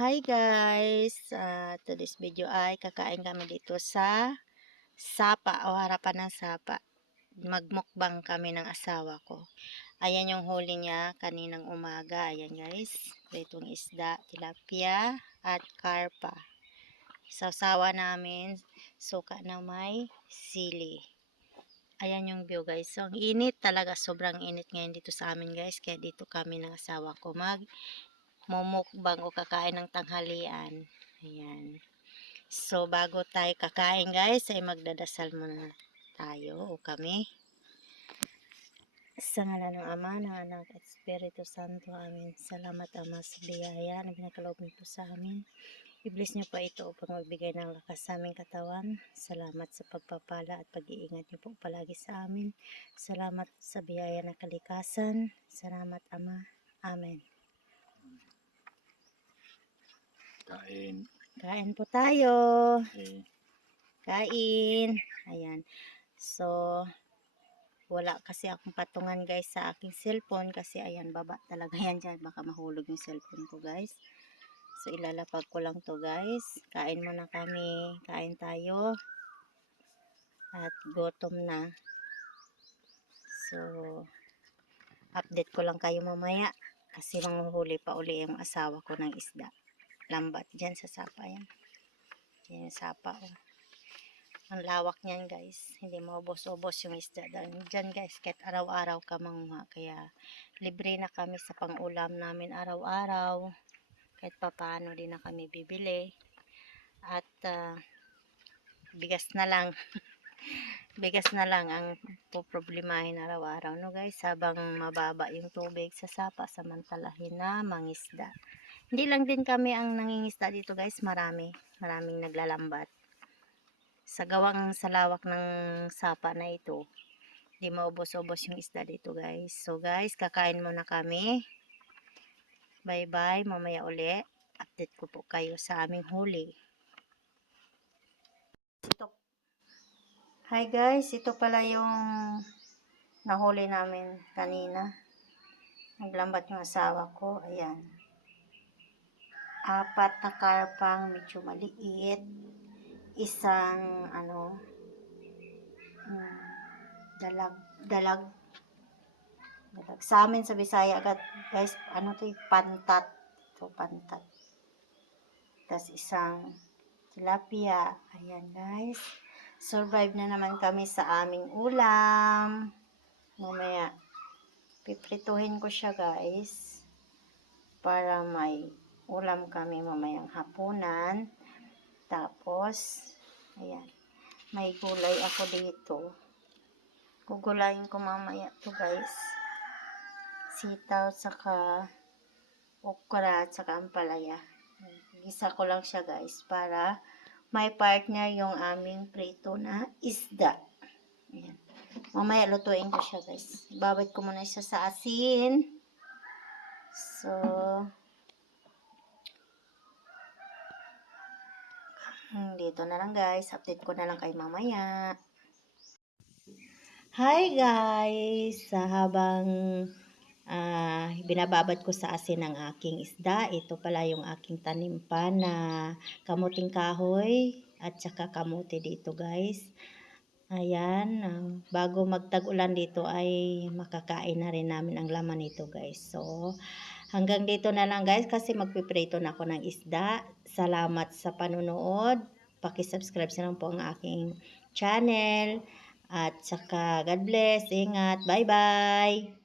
Hi guys! Today's video ay kakain kami dito sa sapa o harapan ng sapa. Magmukbang kami ng asawa ko. Ayan yung huli niya kaninang umaga. Ayan guys. Pritong isda, tilapia at karpa. Sausawa namin suka na may sili. Ayan yung view guys. So ang init talaga. Sobrang init ngayon dito sa amin guys. Kaya dito kami ng asawa ko mumukbang o kakain ng tanghalian. Ayan. So, bago tayo kakain guys, ay magdadasal muna tayo o kami. Sa ngalan ng Ama, ng Anak at Espiritu Santo. Amen. Salamat Ama sa biyaya na pinakaloob nito sa amin. I-bless niyo pa ito upang magbigay ng lakas sa aming katawan. Salamat sa pagpapala at pag-iingat niyo po palagi sa amin. Salamat sa biyaya ng kalikasan. Salamat Ama. Amen. Kain po tayo. Okay. Kain. Ayan. So, wala kasi akong patungan guys sa aking cellphone kasi ayan, baba talaga yan dyan. Baka mahulog yung cellphone ko guys. So, ilalapag ko lang to guys. Kain muna kami. Kain tayo. At gutom na. So, update ko lang kayo mamaya. Kasi manguhuli pa uli yung asawa ko ng isda. Lambat dyan sa sapa yan. Yan yung sapa oh. Ang lawak niyan guys. Hindi maubos-ubos yung isda. Diyan guys, kahit araw-araw ka manguha. Kaya libre na kami sa pang-ulam namin araw-araw. Kahit papaano din na kami bibili. At bigas na lang. Bigas na lang ang poproblemahin araw-araw. No guys, habang mababa yung tubig sa sapa, samantalahin na mangisda. Hindi lang din kami ang nangingisda dito guys. Maraming naglalambat. Sa gawang salawak ng sapa na ito, di maubos-ubos yung isda dito guys. So guys, kakain muna kami. Bye bye, mamaya uli. Update ko po kayo sa aming huli. Hi guys, ito pala yung nahuli namin kanina. Naglambat yung asawa ko. Ayan. 4 na karpang medyo maliit. Isang dalag sa amin sa Bisaya agad guys, pantat. So pantat. Tas isang tilapia. Ayan guys, survive na naman kami sa aming ulam. Mamaya piprituhin ko siya guys para may ulam kami mamayang hapunan. Tapos ayan, may gulay ako dito. Gugulayin ko mamaya to guys. Sitaw, saka okra, saka ampalaya. Gisa ko lang siya guys para may partner yung aming prito na isda. Ayan. Mamaya lutuin ko siya guys. Babad ko muna siya sa asin. So, dito na lang guys. Update ko na lang kay mamaya. Hi guys! Habang binababad ko sa asin ang aking isda, ito pala yung aking tanim pa na kamuting kahoy at saka kamote dito guys. Ayan, bago magtag-ulan dito ay makakain na rin namin ang laman nito guys. So, hanggang dito na lang guys kasi magpiprito na ako ng isda. Salamat sa panunood. Paki-subscribe na lang po ang aking channel. At saka God bless. Ingat. Bye-bye.